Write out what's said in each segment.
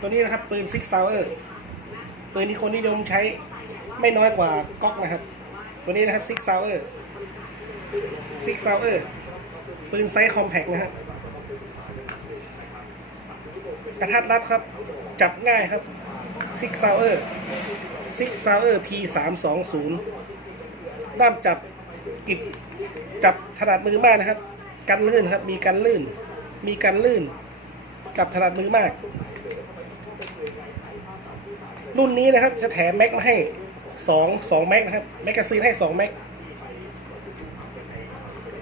ตัวนี้นะครับปืนซิกซาวเออร์ปืนที่คนนิยมใช้ไม่น้อยกว่าก๊อกนะครับ ตัวนี้นะครับซิกซาวเออร์ซิกซาวเออร์ปืนไซส์คอมแพคนะครับกระทัดรัดครับ จับง่ายครับซิกซาวเออร์ซิกซาวเออร์ P 3 2 0ด้ามจับกิบจับถนัดมือมากนะครับ กันลื่นครับ มีกันลื่น มีกันลื่น จับถนัดมือมาก รุ่นนี้นะครับจะแถมแม็กมาให้สองสองแม็กนะครับแมกกาซีนให้สองแม็ก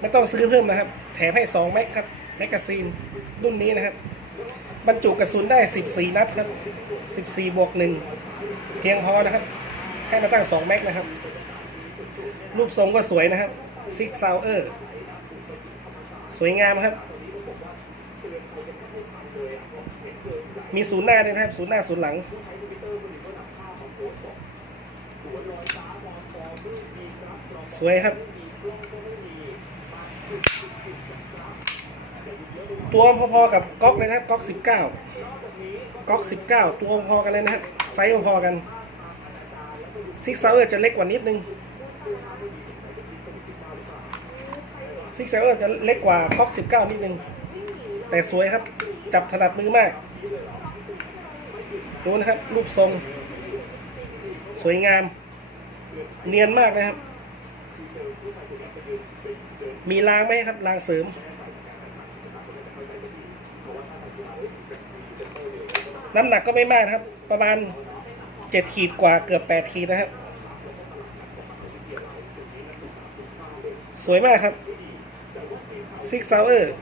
ไม่ต้องซื้อเพิ่มนะครับ แถมให้สองแม็กครับแมกกาซีนรุ่นนี้นะครับ บรรจุกระสุนได้14นัดครับ14บวกหนึ่งเพียงพอนะครับ ให้มาตั้ง2แม็กนะครับ รูปทรงก็สวยนะครับซิกซาวเออร์สวยงามครับ มีศูนย์หน้าด้วยนะครับ ศูนย์หน้าศูนย์หลัง สวยครับ ตัวพอๆกับก๊อกเลยนะก๊อกสิบเก้าก๊อกสิบเก้าตัวพอๆกันเลยนะครับไซส์พอๆกันซิกเออร์จะเล็กกว่านิดนึงซิกเออร์จะเล็กกว่าก๊อกสิบเก้านิดนึง แต่สวยครับ จับถนัดมือมากดูนะครับ รูปทรง สวยงาม เนียนมากนะครับ มีรางไหมครับรางเสริม น้ำหนักก็ไม่มากครับ ประมาณเจ็ดขีดกว่าเกือบแปดขีดนะครับสวยมากครับซิกซาวเออร์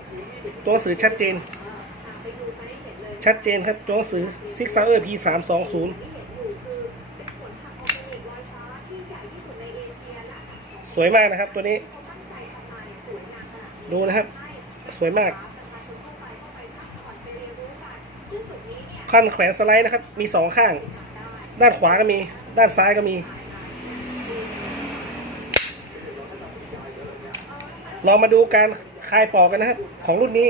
ตัวสือชัดเจน ชัดเจนครับตัวสือซิกซาวเออร์ P สามสองศูนย์ สวยมากนะครับตัวนี้ ดูนะครับ สวยมาก ขั้นแขวนสไลด์นะครับ มีสองข้าง ด้านขวาก็มี ด้านซ้ายก็มีเรามาดูการคลายปอกกันนะครับของรุ่นนี้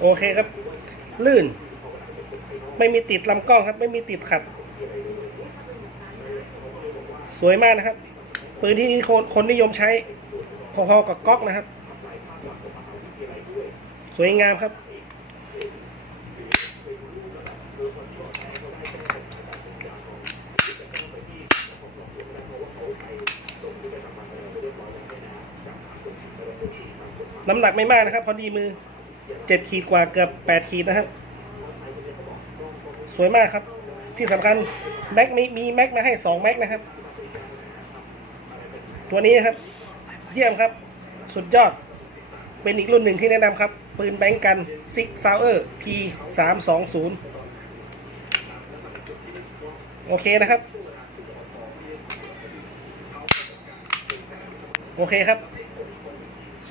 โอเคครับ ลื่น ไม่มีติดลำกล้องครับ ไม่มีติดขัด สวยมากนะครับ ปืนที่นี่คนคนนิยมใช้ พอๆกับก๊อกนะครับ สวยงามครับน้ำหนักไม่มากนะครับ พอดีมือ เจ็ดขีดกว่าเกือบแปดขีดนะครับสวยมากครับ ที่สำคัญแม็กมีมีแม็กมาให้สองแม็กนะครับ ตัวนี้นะครับ เยี่ยมครับ สุดยอด เป็นอีกรุ่นหนึ่งที่แนะนำครับ ปืนแบงกันซิกซาวเออร์ P สามสองศูนย์โอเคนะครับ โอเคครับ